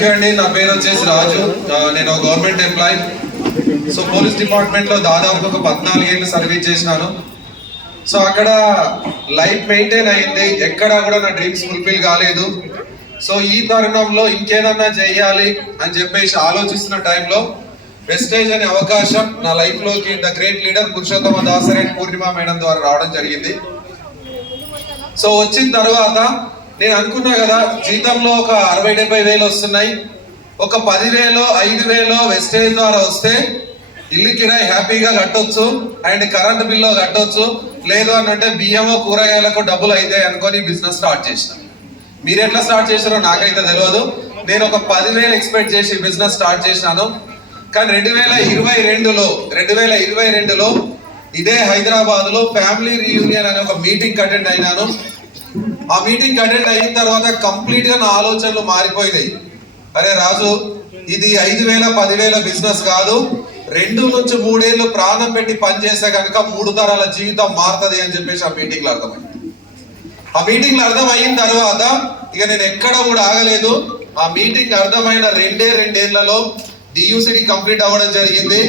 Thank you అండి. నా పేరు వచ్చేసి రాజు. నేను government employee. So police department లో దాదాపు ఒక 14 ఏళ్ళు సర్వీస్ చేసినాను. సో అక్కడ లైఫ్ మెయింటైన్ అయింది, ఎక్కడ కూడా నా డ్రీమ్స్ ఫుల్ఫిల్ కాలేదు. సో ఈ తరుణంలో ఇంకేదన్నా చేయాలి అని చెప్పేసి ఆలోచిస్తున్న టైంలో వెస్టేజ్ అనే అవకాశం నా లైఫ్ లోకి the great leader Purushottama Dasari and Purnima madam ద్వారా రావడం జరిగింది. సో వచ్చిన తర్వాత నేను అనుకున్నా కదా, జీతంలో ఒక 60-70 వేలు వస్తున్నాయి, ఒక 10,000 5,000 వెస్టేజ్ ద్వారా వస్తే ఇల్లు కిరాయి హ్యాపీగా కట్టొచ్చు అండ్ కరెంట్ బిల్లు కట్టొచ్చు, లేదు అని అంటే బియ్యమో కూరగాయలకు డబ్బులు అయితే అనుకొని బిజినెస్ స్టార్ట్ చేసిన. మీరు ఎట్లా స్టార్ట్ చేశారో నాకైతే తెలియదు. నేను ఒక 10,000 ఎక్స్పెక్ట్ చేసి బిజినెస్ స్టార్ట్ చేసినాను. కానీ 2022లో ఇదే హైదరాబాద్ లో ఫ్యామిలీ రీయూనియన్ అనే ఒక మీటింగ్ అటెండ్ అయినాను. ఆ మీటింగ్ అటెండ్ అయిన తర్వాత కంప్లీట్ గా నా ఆలోచనలు మారిపోయినాయి. అరే రాజు, ఇది 5,000 10,000 బిజినెస్ కాదు, 2 నుంచి 3 ఏళ్ళు ప్రాణం పెట్టి పనిచేస్తే కనుక 3 తరాల జీవితం మారుతుంది అని చెప్పేసి ఆ మీటింగ్ లో అర్థమైంది. ఆ మీటింగ్ లో అర్థం అయిన తర్వాత ఇక నేను ఎక్కడ కూడా ఆగలేదు. ఆ మీటింగ్ అర్థమైన 2 ఏళ్లలో డియూసిడి కంప్లీట్ అవ్వడం జరిగింది.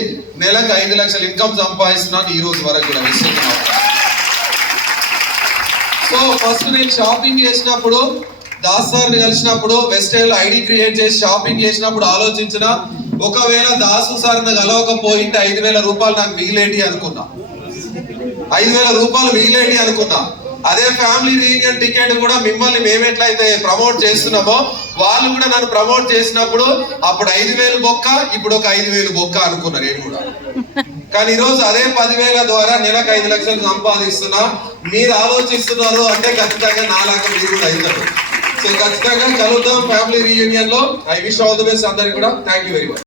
నెలకు 5 లక్షల ఇన్కమ్ సంపాదిస్తున్నాను ఈ రోజు వరకు కూడా. సో ఫస్ట్ నేను షాపింగ్ చేసినప్పుడు, దాస్ సార్ని కలిసినప్పుడు, వెస్టేజ్ ఐడి క్రియేట్ చేసి షాపింగ్ చేసినప్పుడు ఆలోచించిన, ఒకవేళ దాసు సార్ని కలవకపోయింటే 5,000 రూపాయలు నాకు మిగిలేటి అనుకున్నా. 5,000 రూపాయలు మిగిలేటి అనుకున్నా. అదే ఫ్యామిలీ రీయూనియన్ టికెట్ కూడా మిమ్మల్ని మేమెట్లయితే ప్రమోట్ చేస్తున్నామో వాళ్ళు కూడా నన్ను ప్రమోట్ చేసినప్పుడు అప్పుడు 5,000 బొక్క, ఇప్పుడు ఒక 5,000 బొక్క అనుకున్నా నేను కూడా. కానీ ఈరోజు అదే 10,000 ద్వారా నెలకు 5 లక్షలు సంపాదిస్తున్నా. మీరు ఆలోచిస్తున్నారు అంటే ఖచ్చితంగా నాలాగా మీరు కూడా అవుతారు. సో ఖచ్చితంగా కలుద్దాం ఫ్యామిలీ రీయూనియన్ లో. I wish all the best అందరికి కూడా. Thank you very much.